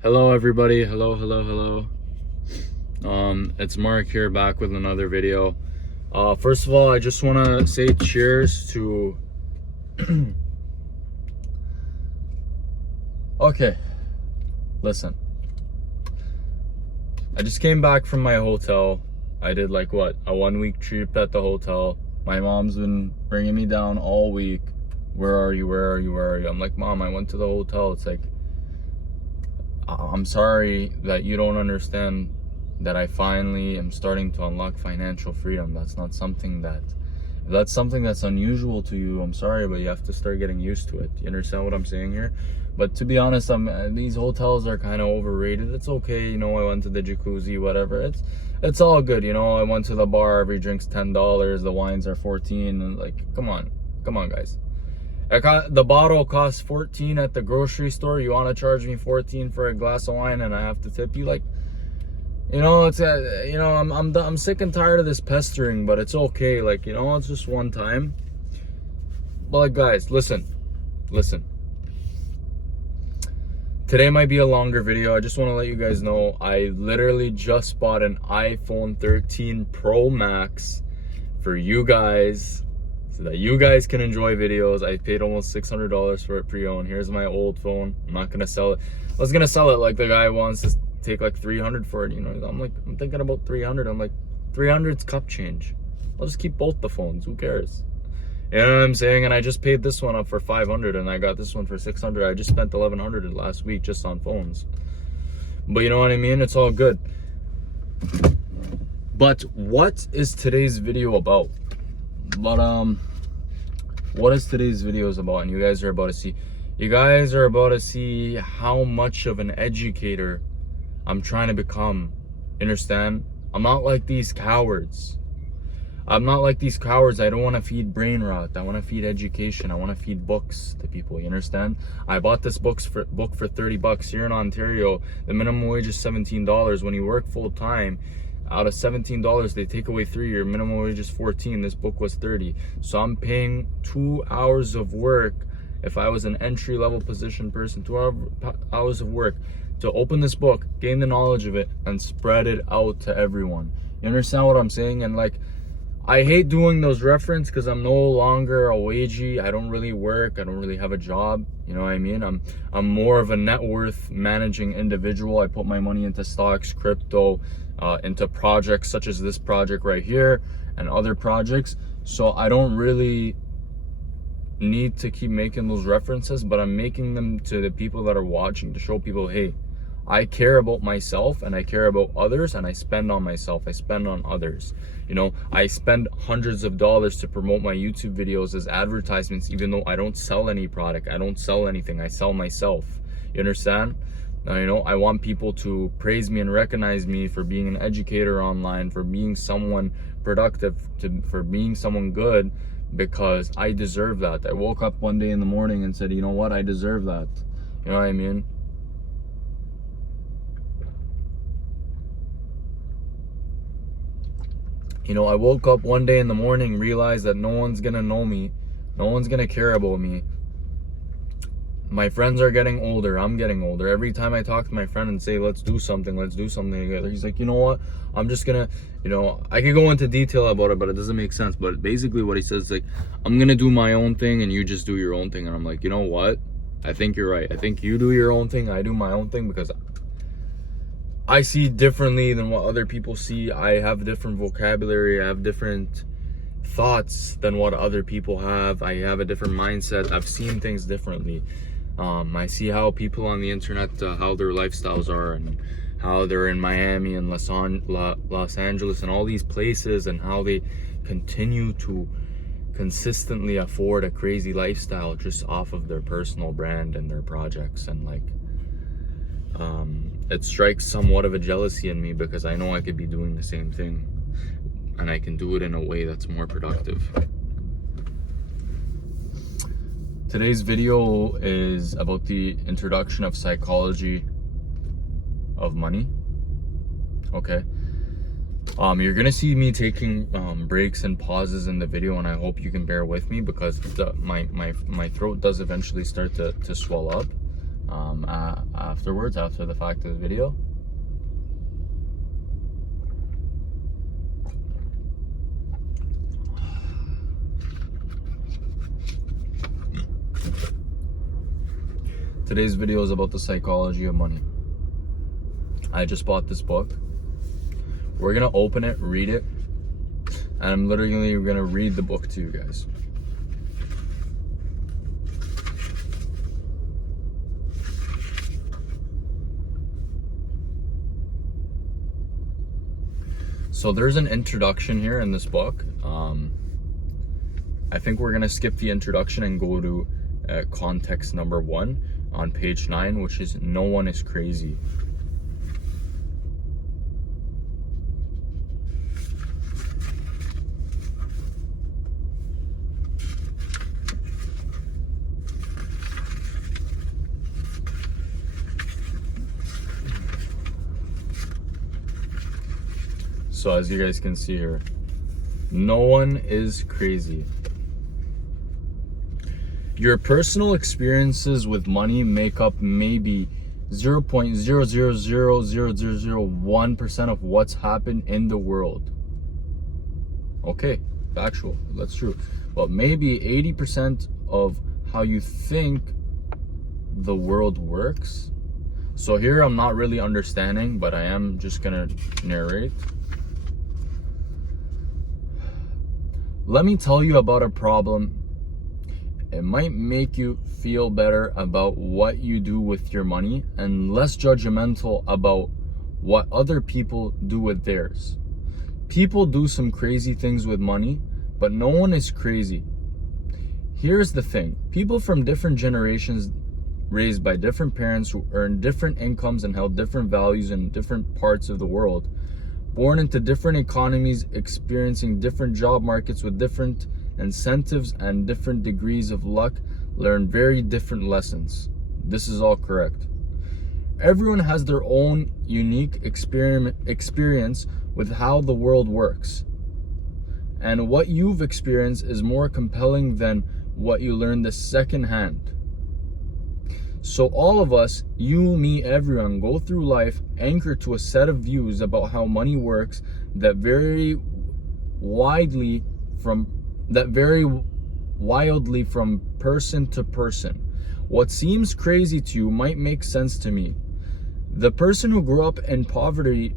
Hello everybody, hello. It's Mark here, back with another video. First of all, I just want to say cheers to okay, listen, I just came back from my hotel. I did like what, a 1 week trip at the hotel. My mom's been bringing me down all week. Where are you? I'm like, Mom, I went to the hotel. It's like, I'm sorry that you don't understand that I finally am starting to unlock financial freedom. That's not something that, if that's something that's unusual to you, I'm sorry, but you have to start getting used to it. You understand what I'm saying here? But to be honest, these hotels are kind of overrated. It's okay, you know, I went to the jacuzzi, whatever. It's all good, you know. I went to the bar, every drink's $10, the wines are 14, and like, come on guys. The bottle costs 14 at the grocery store. You want to charge me 14 for a glass of wine, and I have to tip you? Like, you know, it's you know, I'm sick and tired of this pestering, but it's okay. Like, you know, it's just one time. But like, guys, listen. Today might be a longer video. I just want to let you guys know I literally just bought an iPhone 13 Pro Max for you guys, so that you guys can enjoy videos. I paid almost $600 for it pre-owned. Here's my old phone. I'm not gonna sell it. I was gonna sell it, like the guy wants to take like 300 for it, you know. I'm thinking about 300. I'm like, 300's cup change. I'll just keep both the phones. Who cares? You know what I'm saying? And I just paid this one up for 500, and I got this one for 600. I just spent 1100 last week just on phones. But you know what I mean? It's all good. But what is today's video about? What is today's video about? And you guys are about to see how much of an educator I'm trying to become. Understand? I'm not like these cowards. I don't want to feed brain rot. I want to feed education. I want to feed books to people. You understand? I bought this book for $30 here in Ontario. The minimum wage is $17. When you work full time, out of $17 they take away 3. Your minimum wage is 14. This book was 30. So I'm paying 2 hours of work. If I was an entry-level position person, 2 hours of work to open this book, gain the knowledge of it, and spread it out to everyone. You understand what I'm saying? And like, I hate doing those references because I'm no longer a wagey. I don't really work. I don't really have a job. You know what I mean? I'm more of a net worth managing individual. I put my money into stocks, crypto, into projects such as this project right here and other projects. So I don't really need to keep making those references, but I'm making them to the people that are watching to show people, hey, I care about myself and I care about others, and I spend on myself, I spend on others. You know, I spend hundreds of dollars to promote my YouTube videos as advertisements, even though I don't sell any product, I don't sell anything, I sell myself. You understand? Now, you know, I want people to praise me and recognize me for being an educator online, for being someone productive, for being someone good, because I deserve that. I woke up one day in the morning and said, you know what, I deserve that. You know what I mean? You know, I woke up one day in the morning, realized that no one's gonna know me, no one's gonna care about me. My friends are getting older, I'm getting older. Every time I talk to my friend and say, let's do something together, he's like, you know what, I'm just gonna, you know, I could go into detail about it, but it doesn't make sense. But basically what he says is like, I'm gonna do my own thing and you just do your own thing. And I'm like, you know what, I think you're right. I think you do your own thing, I do my own thing, because I see differently than what other people see. I have different vocabulary, I have different thoughts than what other people have. I have a different mindset. I've seen things differently. I see how people on the internet, how their lifestyles are, and how they're in Miami and Los Angeles and all these places, and how they continue to consistently afford a crazy lifestyle just off of their personal brand and their projects. And like, it strikes somewhat of a jealousy in me, because I know I could be doing the same thing, and I can do it in a way that's more productive. Today's video is about the introduction of psychology of money. Okay. You're gonna see me taking breaks and pauses in the video, and I hope you can bear with me, because my throat does eventually start to swell up. afterwards, after the fact of the video. Today's video is about the psychology of money. I just bought this book. We're gonna open it, read it, and I'm literally gonna read the book to you guys. So there's an introduction here in this book. I think we're gonna skip the introduction and go to context number 1 on page 9, which is no one is crazy. So as you guys can see here, no one is crazy. Your personal experiences with money make up maybe 0.0000001% of what's happened in the world. Okay, factual, that's true. But maybe 80% of how you think the world works. So here I'm not really understanding, but I am just gonna narrate. Let me tell you about a problem. It might make you feel better about what you do with your money and less judgmental about what other people do with theirs. People do some crazy things with money, but no one is crazy. Here's the thing. People from different generations, raised by different parents who earn different incomes and held different values in different parts of the world, born into different economies, experiencing different job markets with different incentives and different degrees of luck, learn very different lessons. This is all correct. Everyone has their own unique experience with how the world works. And what you've experienced is more compelling than what you learned the second hand. So all of us, you, me, everyone, go through life anchored to a set of views about how money works that vary wildly from person to person. What seems crazy to you might make sense to me. The person who grew up in poverty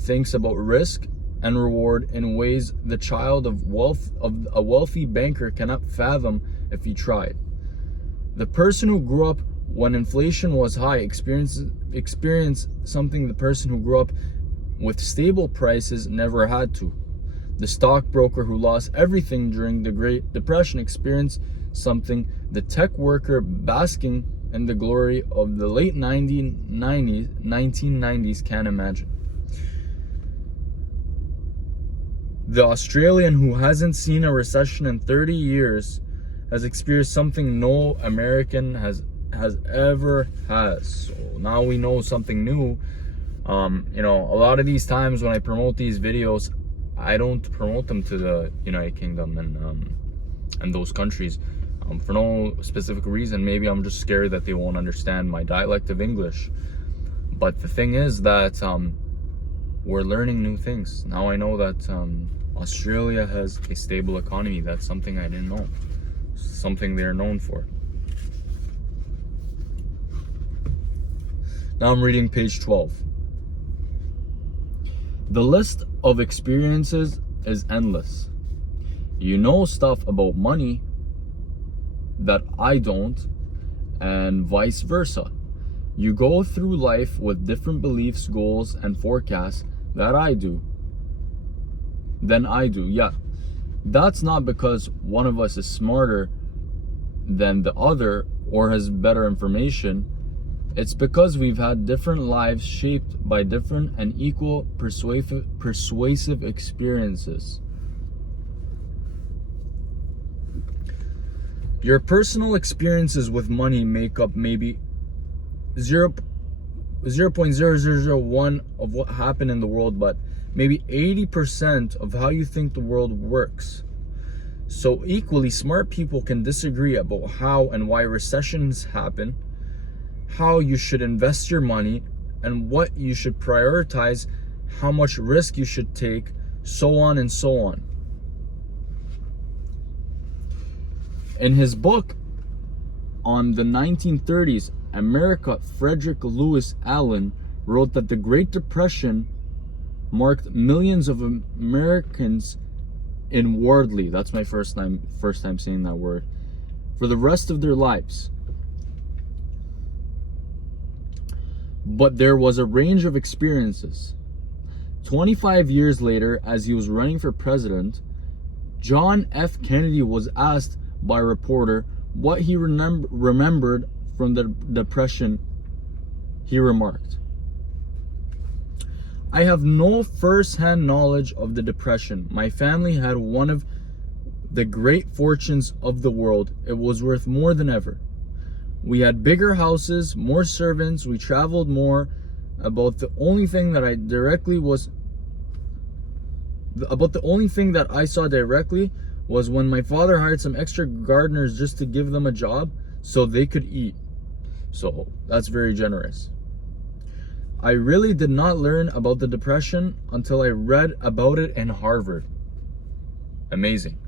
thinks about risk and reward in ways the child of a wealthy banker cannot fathom if he tried. The person who grew up when inflation was high experienced something the person who grew up with stable prices never had to. The stockbroker who lost everything during the Great Depression experienced something the tech worker basking in the glory of the late 1990s can't imagine. The Australian who hasn't seen a recession in 30 years has experienced something no American has ever has. So now we know something new. You know, a lot of these times when I promote these videos, I don't promote them to the United Kingdom and those countries for no specific reason. Maybe I'm just scared that they won't understand my dialect of English. But the thing is that we're learning new things. Now I know that Australia has a stable economy. That's something I didn't know. Something they're known for. Now I'm reading page 12. The list of experiences is endless. You know stuff about money that I don't, and vice versa. You go through life with different beliefs, goals, and forecasts than I do. Yeah, that's not because one of us is smarter than the other or has better information. It's because we've had different lives shaped by different and equal persuasive experiences. Your personal experiences with money make up maybe 0.0001 of what happened in the world, but maybe 80% of how you think the world works. So equally, smart people can disagree about how and why recessions happen, how you should invest your money and what you should prioritize, how much risk you should take, so on and so on. In his book on the 1930s, America, Frederick Lewis Allen wrote that the Great Depression marked millions of Americans inwardly, that's my first time saying that word, for the rest of their lives. But there was a range of experiences. 25 years later, as he was running for president, John F. Kennedy was asked by a reporter what he remembered from the Depression. He remarked, "I have no first-hand knowledge of the Depression. My family had one of the great fortunes of the world. It was worth more than ever. We had bigger houses, more servants, we traveled more. About the only thing that I saw directly was when my father hired some extra gardeners just to give them a job so they could eat." So that's very generous. "I really did not learn about the Depression until I read about it in Harvard." Amazing.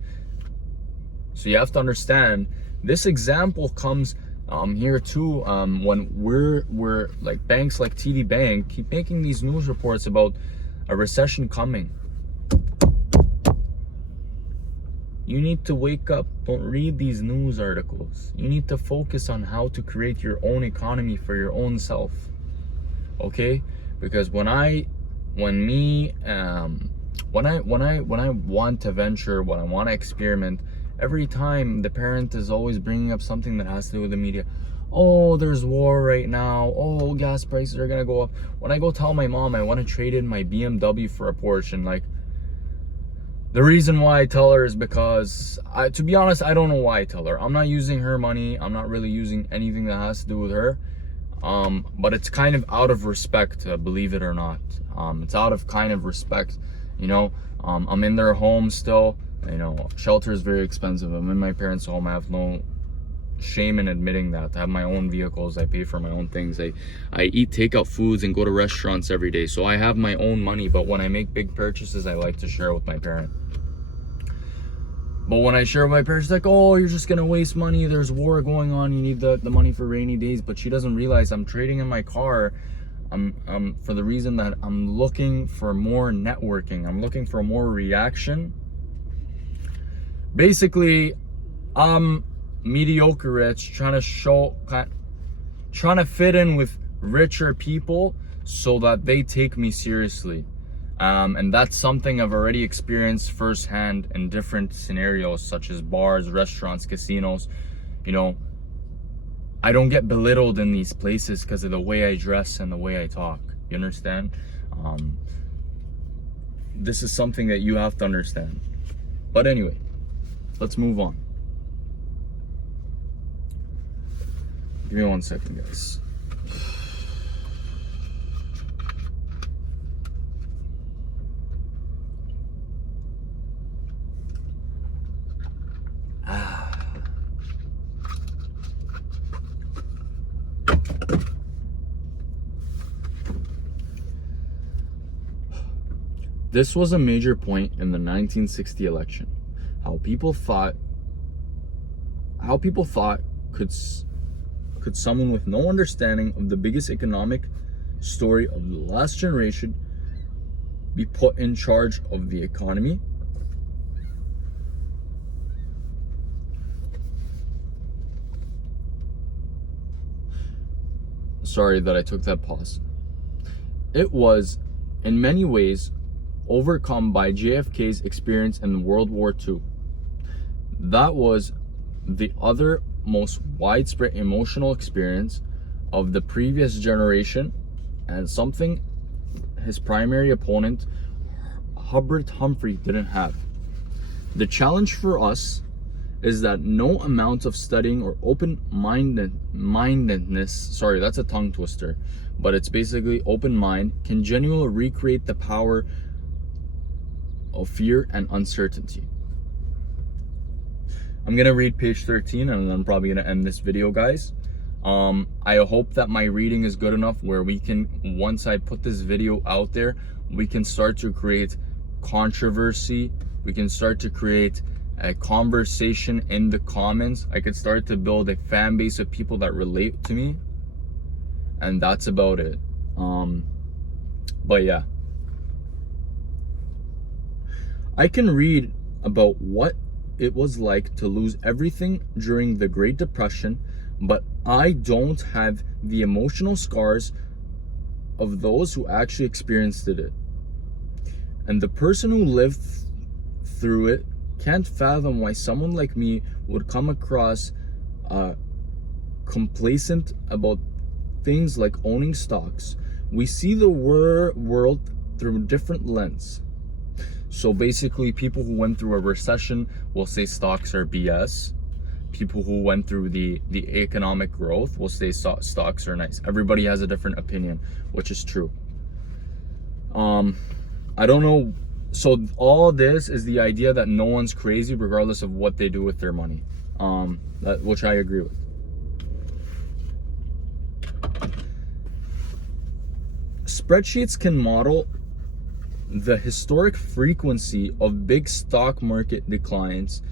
So you have to understand, this example comes here too, when we're like banks like TD Bank keep making these news reports about a recession coming. You need to wake up. Don't read these news articles. You need to focus on how to create your own economy for your own self. Okay? Because when I want to venture, when I want to experiment, every time the parent is always bringing up something that has to do with the media. Oh, there's war right now. Oh, gas prices are gonna go up. When I go tell my mom I want to trade in my BMW for a Porsche, and like, the reason why I tell her is because, to be honest, I don't know why I tell her. I'm not using her money. I'm not really using anything that has to do with her. But it's kind of out of respect, believe it or not. It's out of kind of respect, you know. I'm in their home still. You know, shelter is very expensive. I'm in my parents' home. I have no shame in admitting that. I have my own vehicles. I pay for my own things. I eat takeout foods and go to restaurants every day. So I have my own money. But when I make big purchases, I like to share with my parent. But when I share with my parents, like, oh, you're just gonna waste money. There's war going on. You need the money for rainy days. But she doesn't realize I'm trading in my car. For the reason that I'm looking for more networking. I'm looking for more reaction. Basically, I'm mediocre rich, trying to fit in with richer people so that they take me seriously. And that's something I've already experienced firsthand in different scenarios, such as bars, restaurants, casinos. You know, I don't get belittled in these places because of the way I dress and the way I talk. You understand? This is something that you have to understand. But anyway, let's move on. Give me 1 second, guys. This was a major point in the 1960 election. How people thought could someone with no understanding of the biggest economic story of the last generation be put in charge of the economy? Sorry that I took that pause. It was, in many ways, overcome by JFK's experience in World War II. That was the other most widespread emotional experience of the previous generation, and something his primary opponent, Hubert Humphrey, didn't have. The challenge for us is that no amount of studying or open-mindedness, sorry, that's a tongue twister, but it's basically open mind, can genuinely recreate the power of fear and uncertainty. I'm gonna read page 13 and then I'm probably gonna end this video, guys. I hope that my reading is good enough where we can, once I put this video out there, we can start to create controversy. We can start to create a conversation in the comments. I could start to build a fan base of people that relate to me. And that's about it. But yeah. I can read about what it was like to lose everything during the Great Depression, but I don't have the emotional scars of those who actually experienced it. And the person who lived through it can't fathom why someone like me would come across complacent about things like owning stocks. We see the world through a different lens. So basically, people who went through a recession will say stocks are BS. People who went through the economic growth will say stocks are nice. Everybody has a different opinion, which is true. I don't know. So all this is the idea that no one's crazy regardless of what they do with their money, which I agree with. Spreadsheets can model the historic frequency of big stock market declines,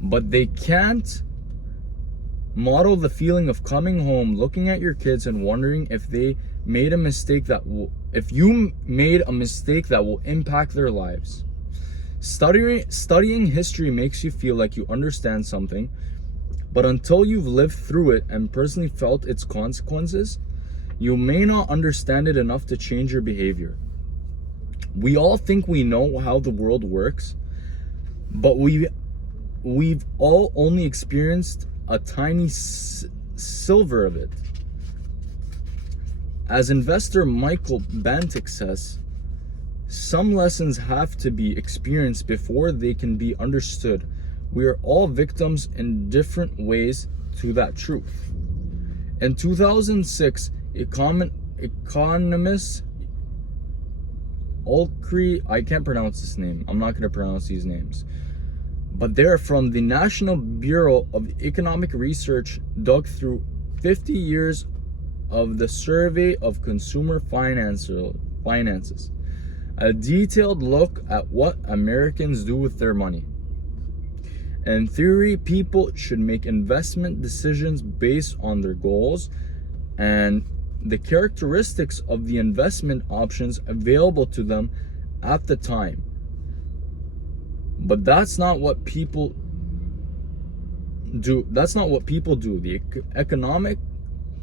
but they can't model the feeling of coming home, looking at your kids and wondering if they made a mistake if you made a mistake that will impact their lives. Studying history makes you feel like you understand something, but until you've lived through it and personally felt its consequences, you may not understand it enough to change your behavior. We all think we know how the world works, but we've all only experienced a tiny sliver of it. As investor Michael Bantic says, some lessons have to be experienced before they can be understood. We are all victims in different ways to that truth. In 2006, economist Olcree, I can't pronounce this name. I'm not going to pronounce these names. But they're from the National Bureau of Economic Research, dug through 50 years of the survey of consumer finances. A detailed look at what Americans do with their money. In theory, people should make investment decisions based on their goals and the characteristics of the investment options available to them at the time. But that's not what people do. The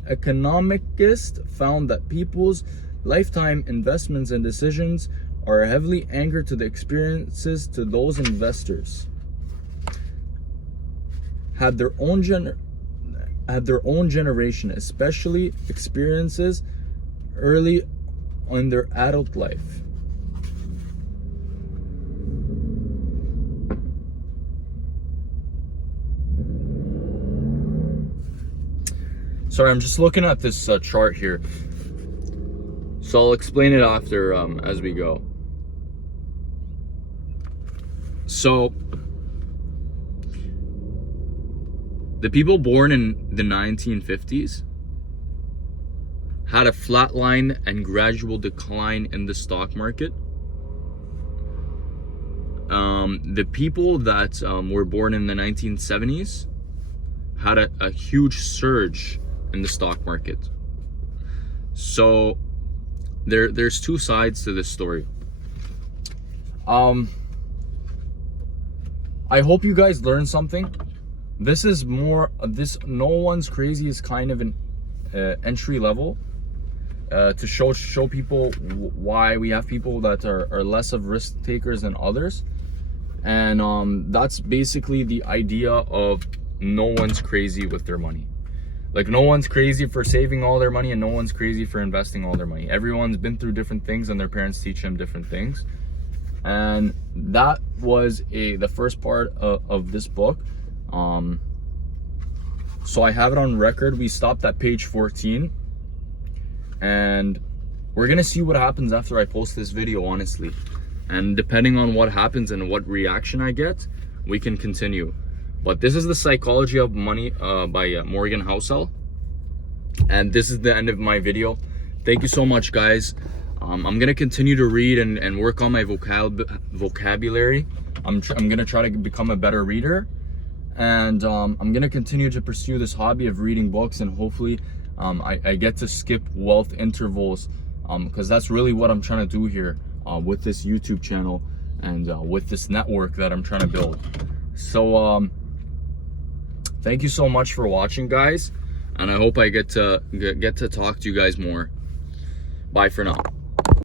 economicist found that people's lifetime investments and decisions are heavily anchored to the experiences to those investors had their own generation, especially experiences early in their adult life. Sorry, I'm just looking at this chart here. So I'll explain it after as we go. So the people born in the 1950s had a flat line and gradual decline in the stock market. The people that were born in the 1970s had a huge surge in the stock market. So there's two sides to this story. I hope you guys learned something. This is no one's crazy is kind of an entry level to show people why we have people that are less of risk takers than others. And that's basically the idea of no one's crazy with their money. Like, no one's crazy for saving all their money and no one's crazy for investing all their money. Everyone's been through different things and their parents teach them different things. And that was the first part of this book. So I have it on record. We stopped at page 14 and we're gonna see what happens after I post this video, honestly. And depending on what happens and what reaction I get, we can continue. But this is The Psychology of Money by Morgan Housel. And this is the end of my video. Thank you so much, guys. I'm gonna continue to read and work on my vocabulary. I'm gonna try to become a better reader, and I'm gonna continue to pursue this hobby of reading books, and hopefully I get to skip wealth intervals, because that's really what I'm trying to do here with this YouTube channel and with this network that I'm trying to build. So thank you so much for watching, guys, and I hope I get to talk to you guys more. Bye for now.